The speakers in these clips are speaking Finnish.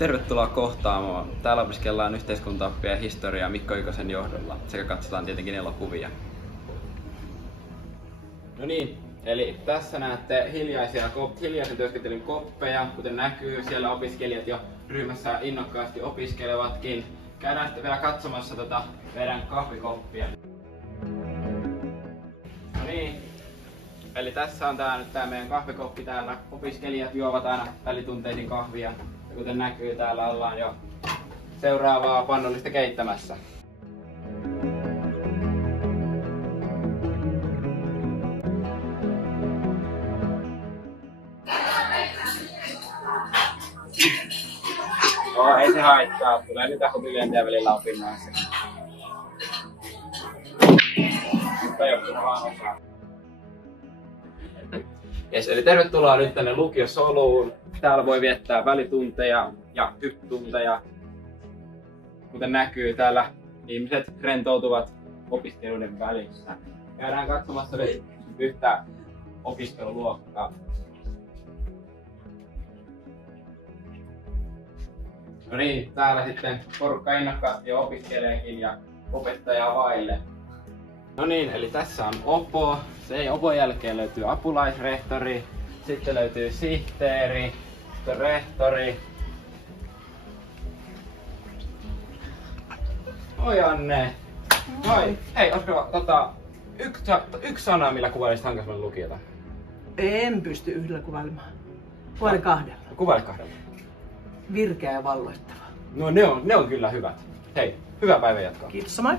Tervetuloa Kohtaamoon. Täällä opiskellaan yhteiskuntaoppia ja historiaa Mikko Ikosen johdolla sekä katsotaan tietenkin elokuvia. No niin, eli tässä näette hiljaisen työskentelyn koppeja. Kuten näkyy, siellä opiskelijat jo ryhmässä innokkaasti opiskelevatkin. Käydään sitten vielä katsomassa meidän kahvikoppia. No niin, eli tässä on nyt tää meidän kahvikoppi täällä. Opiskelijat juovat aina välitunteisin kahvia. Ja kuten näkyy, täällä ollaan jo seuraavaa pannullista keittämässä. No, ei se haittaa. Tulee niitä hobilyöntiä välillä opinnoissa. Mutta joku vaan osaa. Yes, eli tervetuloa nyt tänne lukiosoluun. Täällä voi viettää välitunteja ja hyppytunteja. Kuten näkyy, täällä ihmiset rentoutuvat opiskeluiden välissä. Käydään katsomassa nyt yhtä opiskeluluokkaa. No niin, täällä sitten porukka innokkaasti jo opiskeleekin ja opettajaa vaille. No niin, eli tässä on Opo. Opon jälkeen löytyy apulaisrehtori, sitten löytyy sihteeri, sitten rehtori. Oi Anne! Moi! Hei, olisiko yksi sana, millä kuvailisit Hankasmalin lukiota? En pysty yhdellä kuvailemaan. Kuvaile kahdella. Kuvaile kahdella. Virkeä ja valloittava. No ne on kyllä hyvät. Hei, hyvää päivän jatkoa. Kiitos samoin.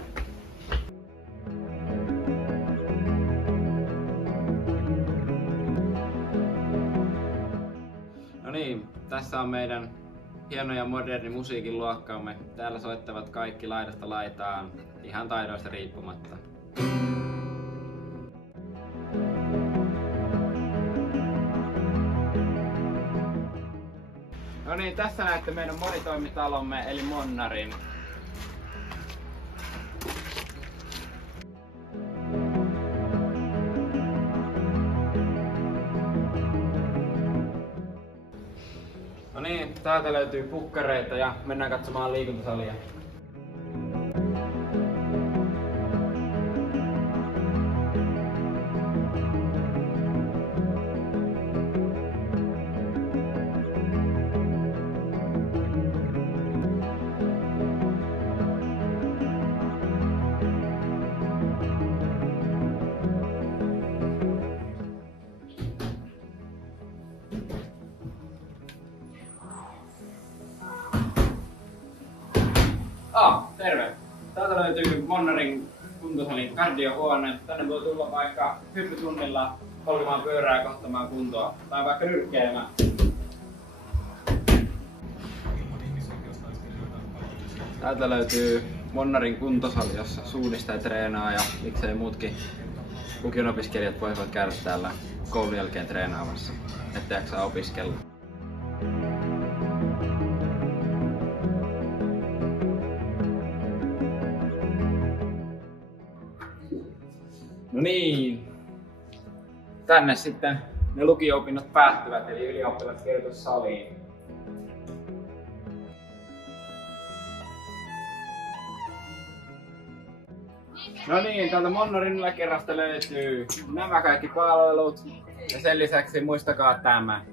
No niin, tässä on meidän hieno ja moderni musiikin luokkaamme. Täällä soittavat kaikki laidasta laitaan, ihan taidoista riippumatta. No niin, tässä näette meidän monitoimitalomme, eli Monnarin. No niin, täältä löytyy pukkareita ja mennään katsomaan liikuntasalia. Terve! Täältä löytyy Monnarin kuntosalin kardiohuone. Tänne voi tulla vaikka hyppytunnilla polkemaan pyörää ja kohtamaan kuntoa. Tai vaikka nyrkkeilemään. Täältä löytyy Monnarin kuntosali, jossa suunnistaja treenaa ja miksei muutkin lukion opiskelijat voivat käydä täällä koulun jälkeen treenaamassa, että jaksaa opiskella. No niin, tänne sitten ne lukio-opinnot päättyvät, eli ylioppilaskirjoitussaliin. No niin, täältä Monnarin yläkerrasta löytyy nämä kaikki palvelut ja sen lisäksi muistakaa tämä.